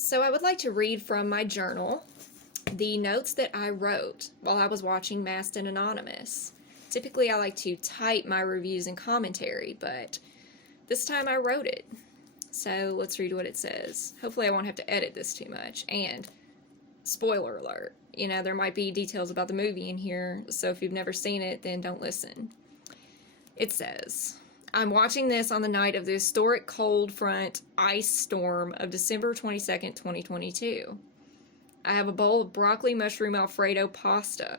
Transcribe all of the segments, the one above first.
So I would like to read from my journal the notes that I wrote while I was watching Masked and Anonymous. Typically I like to type my reviews and commentary, but this time I wrote it. So let's read what it says. Hopefully I won't have to edit this too much. And spoiler alert, there might be details about the movie in here, so if you've never seen it, then don't listen. It says, I'm watching this on the night of the historic cold front ice storm of December 22nd, 2022. I have a bowl of broccoli mushroom Alfredo pasta.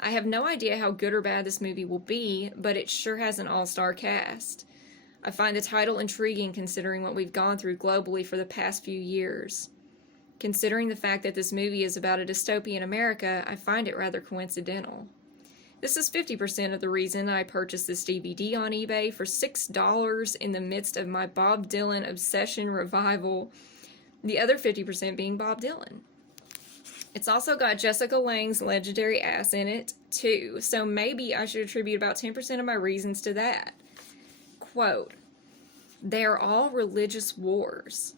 I have no idea how good or bad this movie will be, but it sure has an all-star cast. I find the title intriguing considering what we've gone through globally for the past few years. Considering the fact that this movie is about a dystopian America, I find it rather coincidental. This is 50% of the reason I purchased this DVD on eBay for $6 in the midst of my Bob Dylan obsession revival, the other 50% being Bob Dylan. It's also got Jessica Lange's legendary ass in it, too, so maybe I should attribute about 10% of my reasons to that. Quote, they are all religious wars.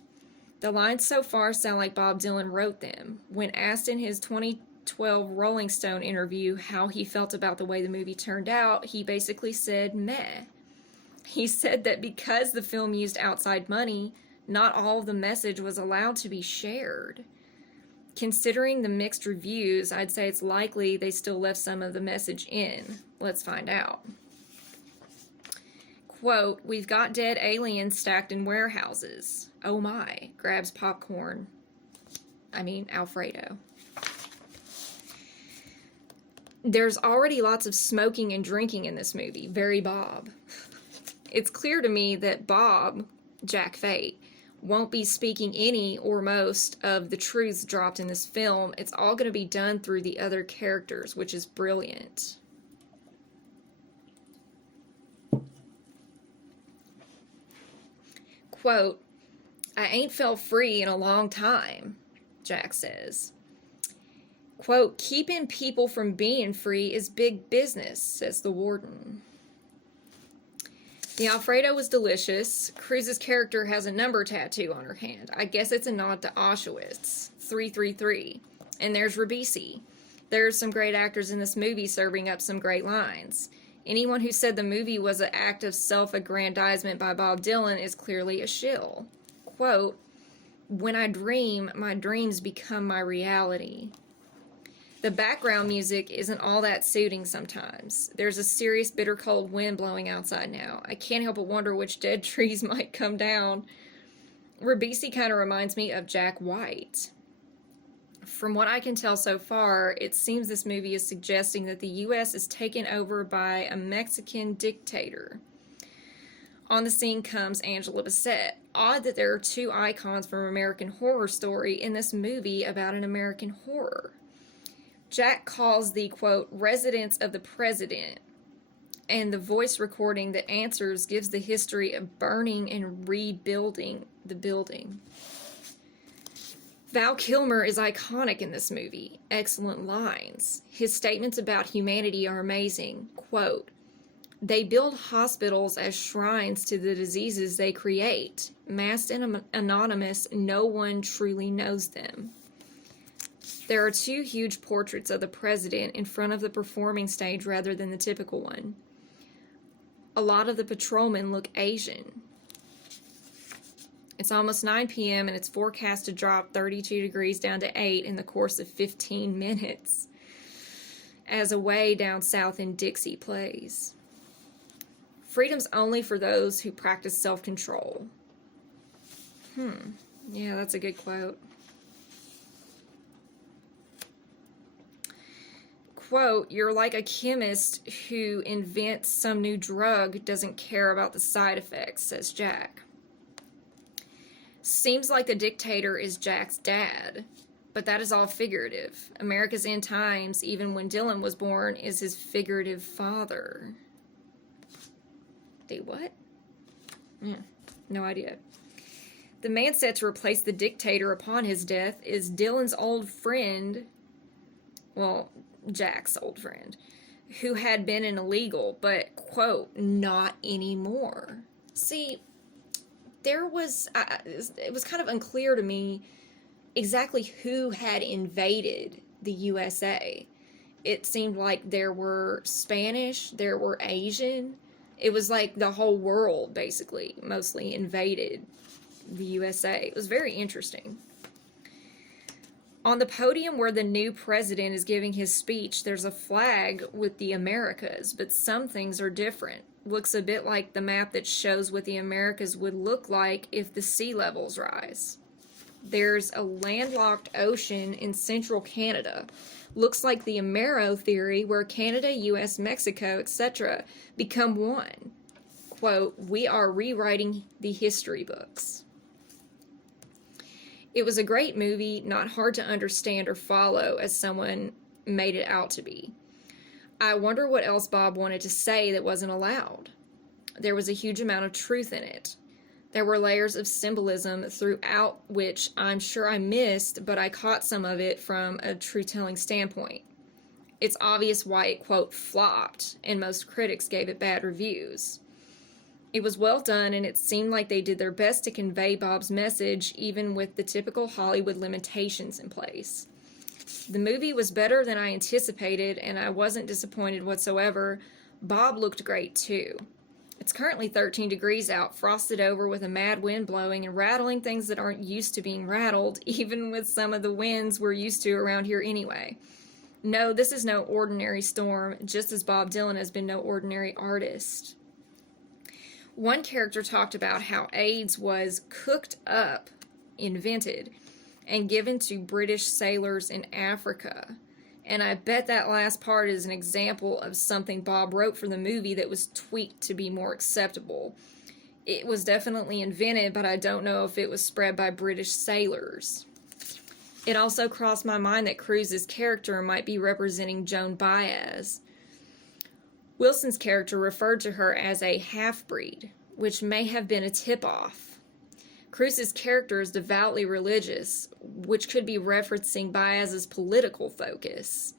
The lines so far sound like Bob Dylan wrote them. When asked in his 2012 Rolling Stone interview how he felt about the way the movie turned out, he basically said, meh. He said that because the film used outside money, not all of the message was allowed to be shared. Considering the mixed reviews, I'd say it's likely they still left some of the message in. Let's find out. Quote, we've got dead aliens stacked in warehouses. Oh my, grabs popcorn. Alfredo. There's already lots of smoking and drinking in this movie. Very Bob. It's clear to me that Bob, Jack Fate, won't be speaking any or most of the truths dropped in this film. It's all going to be done through the other characters, which is brilliant. Quote, I ain't felt free in a long time, Jack says. Quote, keeping people from being free is big business, says the warden. The Alfredo was delicious. Cruz's character has a number tattoo on her hand. I guess it's a nod to Auschwitz. 333. And there's Ribisi. There's some great actors in this movie serving up some great lines. Anyone who said the movie was an act of self-aggrandizement by Bob Dylan is clearly a shill. Quote, when I dream, my dreams become my reality. The background music isn't all that soothing sometimes. There's a serious bitter cold wind blowing outside now. I can't help but wonder which dead trees might come down. Ribisi kind of reminds me of Jack White. From what I can tell so far, it seems this movie is suggesting that the U.S. is taken over by a Mexican dictator. On the scene comes Angela Bassett. Odd that there are two icons from American Horror Story in this movie about an American horror. Jack calls the, quote, residence of the president, and the voice recording that answers gives the history of burning and rebuilding the building. Val Kilmer is iconic in this movie. Excellent lines. His statements about humanity are amazing. Quote, they build hospitals as shrines to the diseases they create. Masked and Anonymous, no one truly knows them. There are two huge portraits of the president in front of the performing stage rather than the typical one. A lot of the patrolmen look Asian. It's almost 9 p.m. and it's forecast to drop 32 degrees down to 8 in the course of 15 minutes as Away Down South in Dixie plays. Freedom's only for those who practice self-control. Yeah, that's a good quote. Quote, you're like a chemist who invents some new drug, doesn't care about the side effects, says Jack. Seems like the dictator is Jack's dad, but that is all figurative. America's End Times, even when Dylan was born, is his figurative father. Do what? No idea. The man set to replace the dictator upon his death is Dylan's old friend, Jack's old friend, who had been an illegal, but, quote, not anymore. See, it was kind of unclear to me exactly who had invaded the USA. It seemed like there were Spanish, there were Asian. It was like the whole world, basically, mostly invaded the USA. It was very interesting. On the podium where the new president is giving his speech, there's a flag with the Americas, but some things are different. Looks a bit like the map that shows what the Americas would look like if the sea levels rise. There's a landlocked ocean in central Canada. Looks like the Amero theory, where Canada, US, Mexico, etc. become one. Quote, "We are rewriting the history books." It was a great movie, not hard to understand or follow as someone made it out to be. I wonder what else Bob wanted to say that wasn't allowed. There was a huge amount of truth in it. There were layers of symbolism throughout which I'm sure I missed, but I caught some of it from a truth-telling standpoint. It's obvious why it, quote, flopped, and most critics gave it bad reviews. It was well done, and it seemed like they did their best to convey Bob's message, even with the typical Hollywood limitations in place. The movie was better than I anticipated, and I wasn't disappointed whatsoever. Bob looked great, too. It's currently 13 degrees out, frosted over with a mad wind blowing and rattling things that aren't used to being rattled, even with some of the winds we're used to around here anyway. No, this is no ordinary storm, just as Bob Dylan has been no ordinary artist. One character talked about how AIDS was cooked up, invented, and given to British sailors in Africa. And I bet that last part is an example of something Bob wrote for the movie that was tweaked to be more acceptable. It was definitely invented, but I don't know if it was spread by British sailors. It also crossed my mind that Cruise's character might be representing Joan Baez. Wilson's character referred to her as a half-breed, which may have been a tip-off. Cruise's character is devoutly religious, which could be referencing Baez's political focus.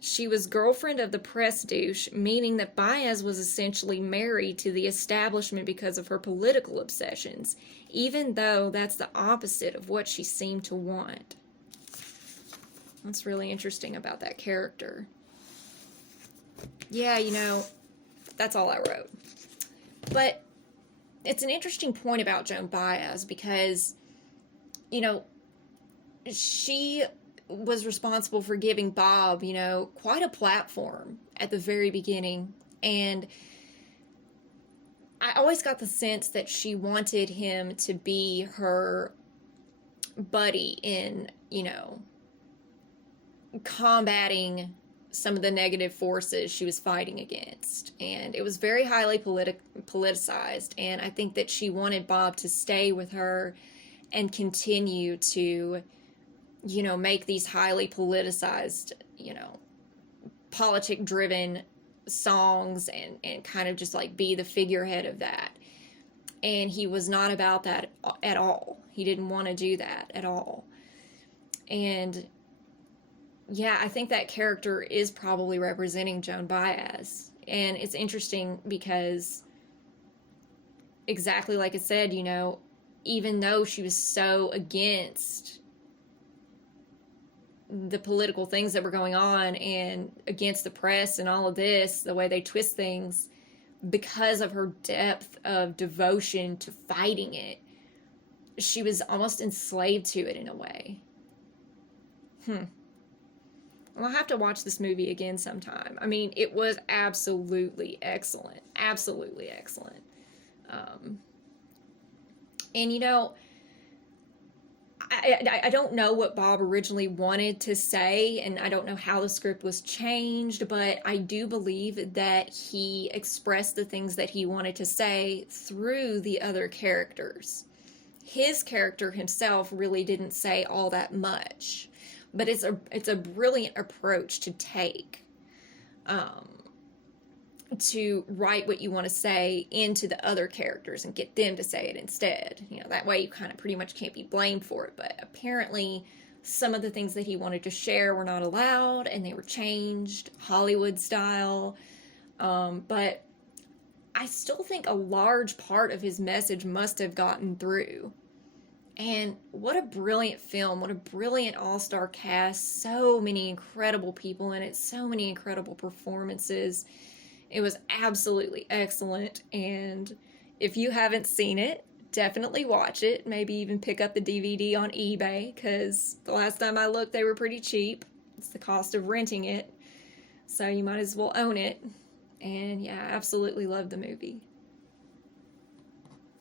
She was girlfriend of the press douche, meaning that Baez was essentially married to the establishment because of her political obsessions, even though that's the opposite of what she seemed to want. That's really interesting about that character. Yeah, that's all I wrote. But it's an interesting point about Joan Baez because, she was responsible for giving Bob, quite a platform at the very beginning. And I always got the sense that she wanted him to be her buddy in, combating some of the negative forces she was fighting against. And it was very highly politicized. And I think that she wanted Bob to stay with her and continue to, make these highly politicized, politic-driven songs and kind of just like be the figurehead of that. And he was not about that at all. He didn't want to do that at all. And yeah, I think that character is probably representing Joan Baez. And it's interesting because exactly like I said, even though she was so against the political things that were going on and against the press and all of this, the way they twist things, because of her depth of devotion to fighting it, she was almost enslaved to it in a way. Well, I'll have to watch this movie again sometime. I mean, it was absolutely excellent. Absolutely excellent. And, I don't know what Bob originally wanted to say, and I don't know how the script was changed, but I do believe that he expressed the things that he wanted to say through the other characters. His character himself really didn't say all that much. But it's a brilliant approach to take, to write what you want to say into the other characters and get them to say it instead. That way you kind of pretty much can't be blamed for it. But apparently some of the things that he wanted to share were not allowed and they were changed, Hollywood style. But I still think a large part of his message must have gotten through. And what a brilliant film, what a brilliant all-star cast, so many incredible people in it, so many incredible performances. It was absolutely excellent, and if you haven't seen it, definitely watch it. Maybe even pick up the DVD on eBay, because the last time I looked, they were pretty cheap. It's the cost of renting it, so you might as well own it. And yeah, I absolutely love the movie.